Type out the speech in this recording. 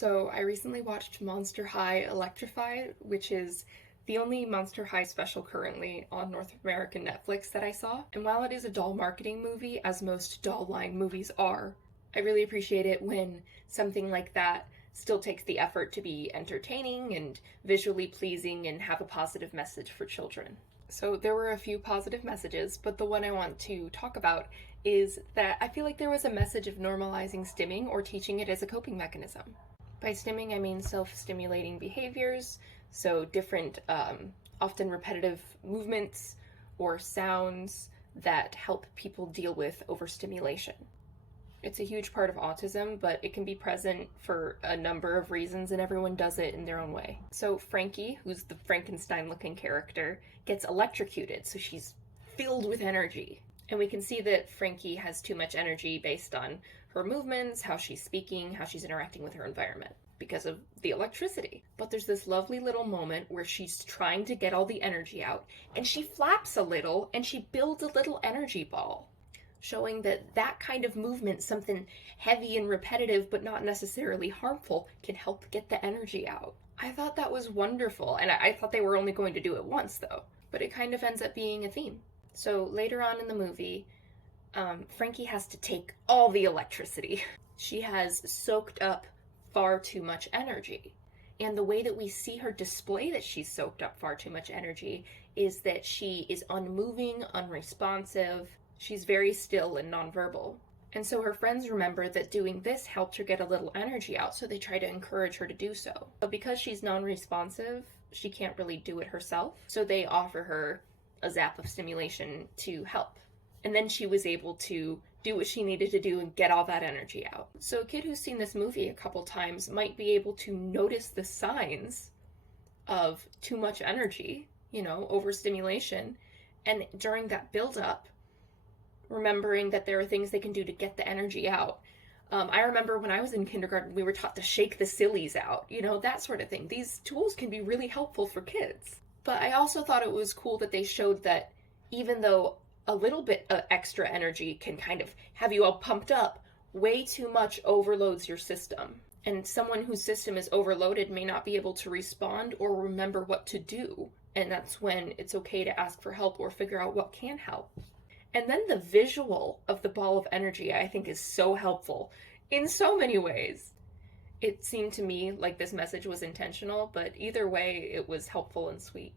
So I recently watched Monster High Electrified, which is the only Monster High special currently on North American Netflix that I saw. And while it is a doll marketing movie, as most doll line movies are, I really appreciate it when something like that still takes the effort to be entertaining and visually pleasing and have a positive message for children. So there were a few positive messages, but the one I want to talk about is that I feel like there was a message of normalizing stimming or teaching it as a coping mechanism. By stimming, I mean self-stimulating behaviors, so different, often repetitive movements or sounds that help people deal with overstimulation. It's a huge part of autism, but it can be present for a number of reasons, and everyone does it in their own way. So Frankie, who's the Frankenstein-looking character, gets electrocuted, so she's filled with energy. And we can see that Frankie has too much energy based on her movements, how she's speaking, how she's interacting with her environment because of the electricity. But there's this lovely little moment where she's trying to get all the energy out, and she flaps a little, and she builds a little energy ball, showing that that kind of movement, something heavy and repetitive but not necessarily harmful, can help get the energy out. I thought that was wonderful, and I thought they were only going to do it once, though. But it kind of ends up being a theme. So later on in the movie, Frankie has to take all the electricity. She has soaked up far too much energy. And the way that we see her display that she's soaked up far too much energy is that she is unmoving, unresponsive. She's very still and nonverbal. And so her friends remember that doing this helped her get a little energy out, so they try to encourage her to do so. But because she's non-responsive, she can't really do it herself, so they offer her a zap of stimulation to help. And then she was able to do what she needed to do and get all that energy out. So a kid who's seen this movie a couple times might be able to notice the signs of too much energy, overstimulation, and during that build-up, remembering that there are things they can do to get the energy out. I remember when I was in kindergarten, we were taught to shake the sillies out, that sort of thing. These tools can be really helpful for kids. But I also thought it was cool that they showed that even though a little bit of extra energy can kind of have you all pumped up, way too much overloads your system. And someone whose system is overloaded may not be able to respond or remember what to do. And that's when it's okay to ask for help or figure out what can help. And then the visual of the ball of energy, I think, is so helpful in so many ways. It seemed to me like this message was intentional, but either way, it was helpful and sweet.